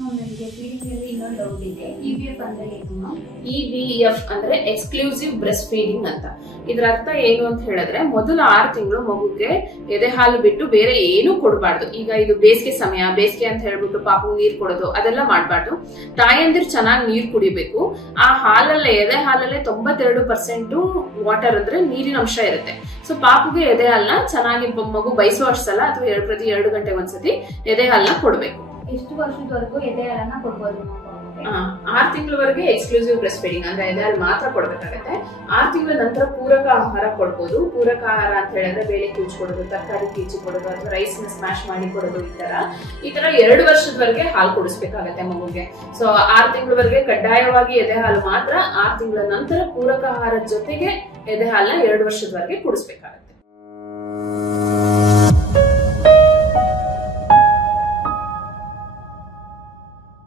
ನನಗೆ ಫೀಡಿಂಗ್ ಅಲ್ಲಿ ಇನ್ನೊಂದು ಡೌಟ್ ಇದೆ. EBF ಅಂದ್ರೆ ಏನು? EBF ಅಂದ್ರೆ ಎಕ್ಸ್ಕ್ಲೂಸಿವ್ ಬ್ರೆಸ್ಟ್ ಫೀಡಿಂಗ್ ಅಂತ. ಇದರ ಅರ್ಥ ಏನು ಅಂತ ಹೇಳಿದ್ರೆ, ಮೊದಲ 6 ತಿಂಗಳು ಮಗುಗೆ ಎದೆ ಹಾಲು ಬಿಟ್ಟು ಬೇರೆ ಏನು ಕೊಡಬಾರ್ದು. ಈಗ ಇದು ಬೇಸಿಗೆ ಸಮಯ, ಬೇಸಿಗೆ ಅಂತ ಹೇಳ್ಬಿಟ್ಟು ಪಾಪು ನೀರ್ ಕೊಡೋದು ಅದೆಲ್ಲ ಮಾಡಬಾರ್ದು. ತಾಯಂದಿರು ಚೆನ್ನಾಗಿ ನೀರ್ ಕುಡಿಬೇಕು. ಆ ಹಾಲಲ್ಲೇ, ಎದೆ ಹಾಲಲ್ಲೇ 92% ವಾಟರ್ ಅಂದ್ರೆ ನೀರಿನ ಅಂಶ ಇರುತ್ತೆ. ಸೊ ಪಾಪುಗೆ ಎದೆ ಹಾಲನ್ನ ಚೆನ್ನಾಗಿ ಮಗು ಬಯಸೋ ಅಷ್ಟಲ್ಲ ಅಥವಾ ಪ್ರತಿ 2 ಗಂಟೆಗೆ ಒಂದ್ಸತಿ ಎದೆ ಹಾಲನ್ನ ಕೊಡ್ಬೇಕು. ಎಷ್ಟು ವರ್ಷದವರೆಗೂ ಎದೆ ಹಾಲನ್ನ ಕೊಡ್ಬೋದು? 6 ತಿಂಗಳವರೆಗೆ ಎಕ್ಸ್ಕ್ಲೂಸಿವ್ ಬ್ರೆಸ್ಟ್ ಫೀಡಿಂಗ್ ಅಂದ್ರೆ ಎದೆ ಹಾಲು ಮಾತ್ರ ಕೊಡ್ಬೇಕಾಗತ್ತೆ. 6 ತಿಂಗಳ ನಂತರ ಪೂರಕ ಆಹಾರ ಕೊಡ್ಬೋದು. ಪೂರಕ ಆಹಾರ ಅಂತ ಹೇಳಿದ್ರೆ ಬೇಳೆ ಕಿಚ್ಚಿ ಕೊಡೋದು, ತರಕಾರಿ ಕಿಚ್ಚಿ ಕೊಡೋದು, ಅಥವಾ ರೈಸ್ ನ ಸ್ಮ್ಯಾಶ್ ಮಾಡಿ ಕೊಡೋದು. ಈ ತರ 2 ವರ್ಷದವರೆಗೆ ಹಾಲು ಕುಡಿಸ್ಬೇಕಾಗತ್ತೆ ಮಗುಗೆ. ಸೊ 6 ತಿಂಗಳವರೆಗೆ ಕಡ್ಡಾಯವಾಗಿ ಎದೆ ಹಾಲು ಮಾತ್ರ. 6 ತಿಂಗಳ ನಂತರ ಪೂರಕ ಆಹಾರದ ಜೊತೆಗೆ ಎದೆ ಹಾಲನ್ನ 2 ವರ್ಷದವರೆಗೆ ಕುಡಿಸ್ಬೇಕಾಗತ್ತೆ.